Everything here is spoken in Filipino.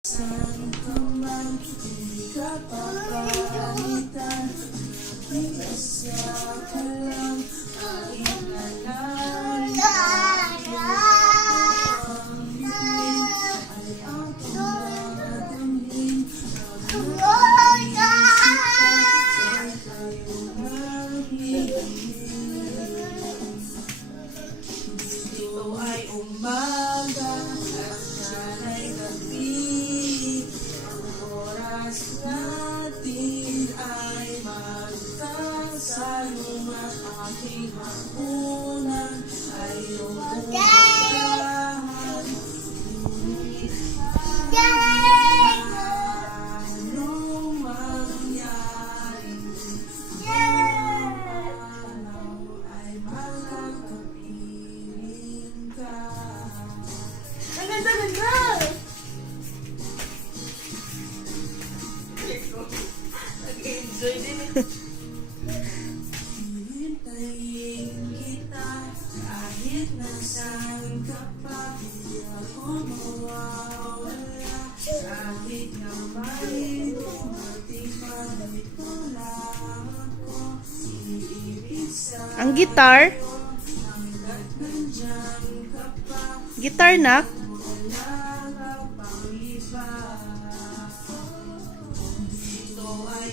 Saan ka man, di ka papalitan. Isa ka lang, aking alalayan. Ang bibig ay aking nadamhin. Sa'y tayo naghihintay. Dito ay umaga at siyan ay gabi. Ang oras natin ay magkasalong at aking hapunan ay umuupahan. Ngunit anong mangyari? Araw ay makakapiling ka. Ang ganda-ganda! Nag-enjoy din eh. Hihintayin kita kahit nasaan ka pa. Di ako mawawala kahit na may dumating pa. Dito lang ako iibig sa'yo Ang guitar, hanggat nandyan ka pa. guitar nak. Wala ka pang iba. Dito ay